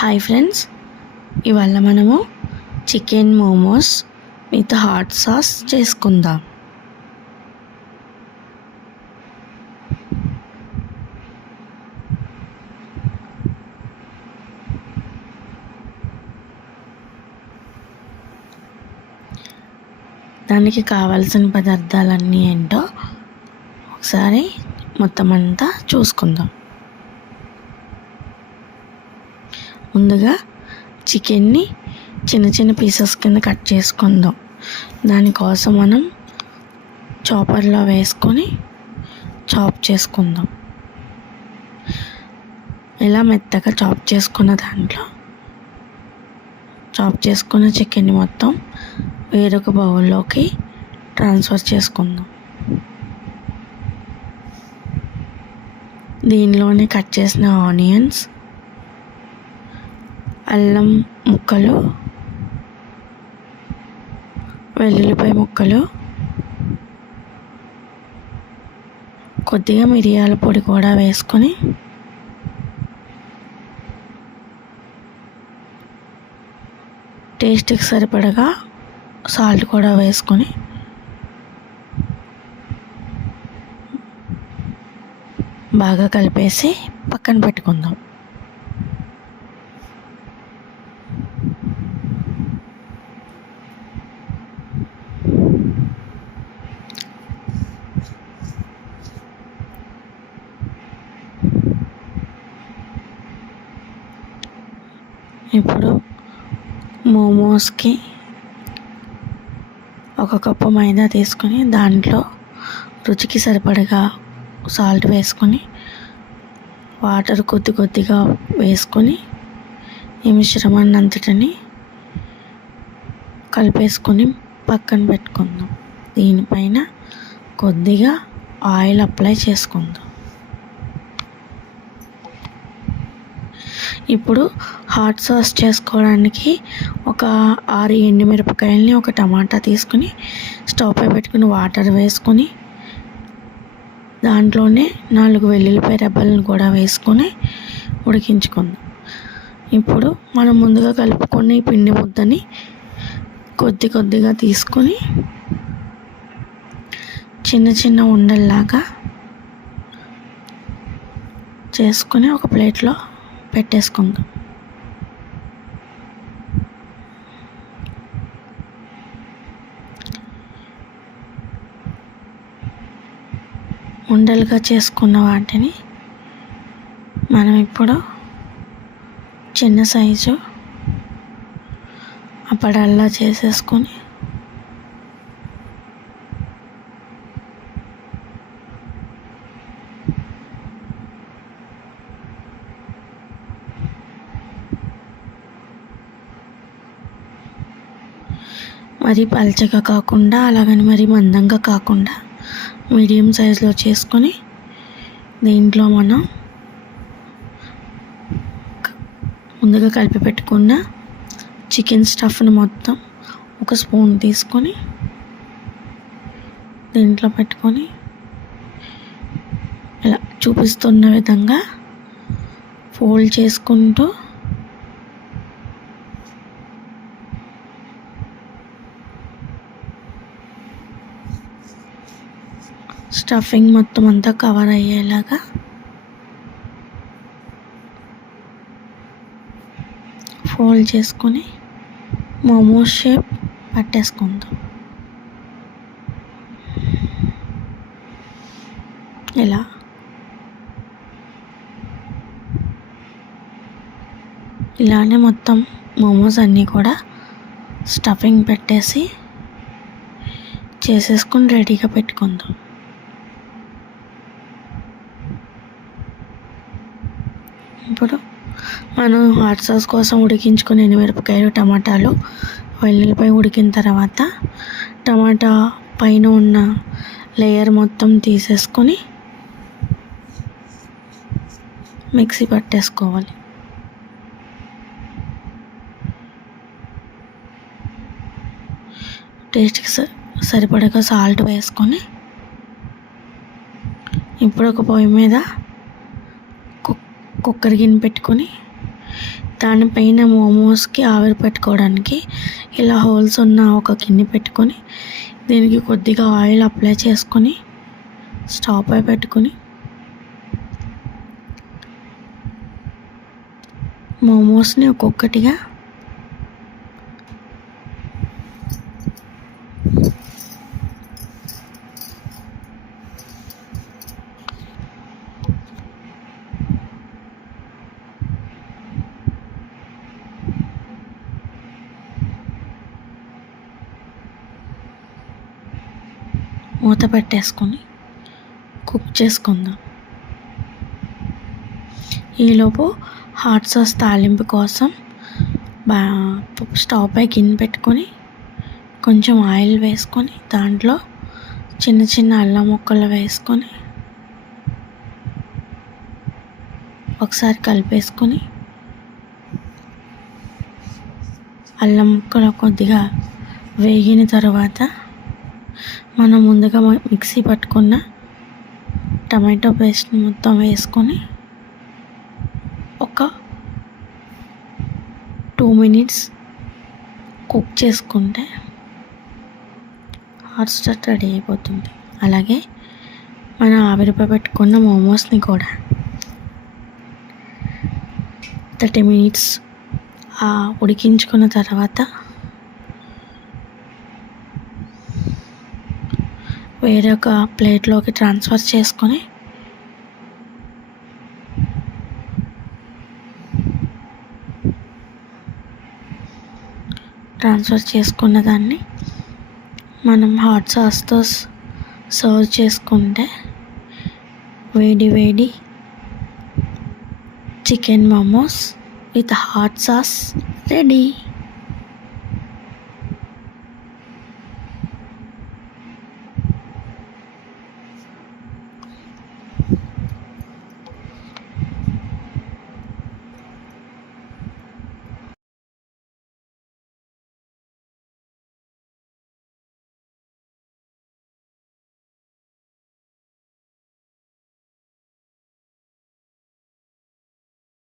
Hi friends, ఇవాళ మనము chicken momos with hot sauce చేసుకుందాం. దానికి కావాల్సిన పదార్థాలన్నీ ఏంటో ఒకసారి మొత్తం అంతా చూసుకుందాం. ముందుగా చికెన్ని చిన్న చిన్న పీసెస్ కింద కట్ చేసుకుందాం. దానికోసం మనం చాపర్లో వేసుకొని చాప్ చేసుకుందాం. ఇలా మెత్తగా చాప్ చేసుకున్న దాంట్లో చాప్ చేసుకున్న చికెన్ని మొత్తం వేరొక బౌల్లోకి ట్రాన్స్ఫర్ చేసుకుందాం. దీనిలోనే కట్ చేసిన ఆనియన్స్, అల్లం ముక్కలు, వెల్లుల్లిపాయ ముక్కలు, కొద్దిగా మిరియాల పొడి కూడా వేసుకొని టేస్ట్కి సరిపడగా సాల్ట్ కూడా వేసుకొని బాగా కలిపేసి పక్కన పెట్టుకుందాం. ఇప్పుడు మోమోస్కి ఒక కప్పు మైదా తీసుకొని దాంట్లో రుచికి సరిపడగా సాల్ట్ వేసుకొని వాటర్ కొద్ది కొద్దిగా వేసుకొని ఈ మిశ్రమాన్ని అంతటిని కలిపేసుకొని పక్కన పెట్టుకుందాం. దీనిపైన కొద్దిగా ఆయిల్ అప్లై చేసుకుందాం. ఇప్పుడు హాట్ సాస్ చేసుకోవడానికి ఒక 6 ఎండుమిరపకాయలని, ఒక టమాటా తీసుకుని స్టవ్ పై పెట్టుకుని వాటర్ వేసుకొని దాంట్లోనే 4 వెల్లుల్లిపాయ రెబ్బలను కూడా వేసుకొని ఉడికించుకుందాం. ఇప్పుడు మనం ముందుగా కలుపుకొని పిండి ముద్దని కొద్దిగా తీసుకొని చిన్న చిన్న ఉండల్లాగా చేసుకొని ఒక ప్లేట్లో పెట్టేసుకుందాం. ఉండలుగా చేసుకున్న వాటిని మనం ఇప్పుడు చిన్న సైజు అప్పడల్లా చేసేసుకొని మరీ పల్చగా కాకుండా అలాగని మరీ మందంగా కాకుండా మీడియం సైజులో చేసుకొని దీంట్లో మనం ముందుగా కలిపి పెట్టుకున్న చికెన్ స్టఫ్ని మొత్తం ఒక స్పూన్ తీసుకొని దీంట్లో పెట్టుకొని ఇలా చూపిస్తున్న విధంగా ఫోల్డ్ చేసుకుంటూ స్టఫింగ్ మొత్తం అంతా కవర్ అయ్యేలాగా ఫోల్డ్ చేసుకొని మోమోస్ షేప్ పట్టేసుకుందాం. ఇలా ఇలానే మొత్తం మోమోస్ అన్నీ కూడా స్టఫింగ్ పెట్టేసి చేసేసుకొని రెడీగా పెట్టుకుందాం. ఇప్పుడు మనం హాట్ సాస్ కోసం ఉడికించుకుని ఎండుమిరపకాయలు, టమాటాలు, వెల్లుల్లిపాయ ఉడికిన తర్వాత టమాటా పైన ఉన్న లేయర్ మొత్తం తీసేసుకొని మిక్సీ పట్టేసుకోవాలి. టేస్ట్కి సరిపడగా సాల్ట్ వేసుకొని ఇప్పుడు ఒక పొయ్యి మీద కుక్కర్ గిన్నె పెట్టుకొని దానిపైన మోమోస్కి ఆవిరి పెట్టుకోవడానికి ఇలా హోల్స్ ఉన్న ఒక గిన్నె పెట్టుకొని దీనికి కొద్దిగా ఆయిల్ అప్లై చేసుకొని స్టవ్ పై పెట్టుకొని మోమోస్ని ఒక్కొక్కటిగా మూత పెట్టేసుకొని కుక్ చేసుకుందాం. ఈలోపు హాట్ సాస్ తాలింపు కోసం స్టవ్ పై గిన్నె పెట్టుకొని కొంచెం ఆయిల్ వేసుకొని దాంట్లో చిన్న చిన్న అల్లం ముక్కలు వేసుకొని ఒకసారి కలిపేసుకొని అల్లం ముక్కలు కొద్దిగా వేగిన తర్వాత మనం ముందుగా మిక్సీ పట్టుకున్న టమాటో పేస్ట్ని మొత్తం వేసుకొని ఒక 2 minutes కుక్ చేసుకుంటే హాట్ స్టార్ రెడీ అయిపోతుంది. అలాగే మనం ఆవిరిపై పెట్టుకున్న మోమోస్ని కూడా 30 minutes ఉడికించుకున్న తర్వాత వేరొక ప్లేట్లోకి ట్రాన్స్ఫర్ చేసుకున్న దాన్ని మనం హాట్ సాస్తో సర్వ్ చేసుకుంటే వేడి వేడి chicken momos with hot sauce ready.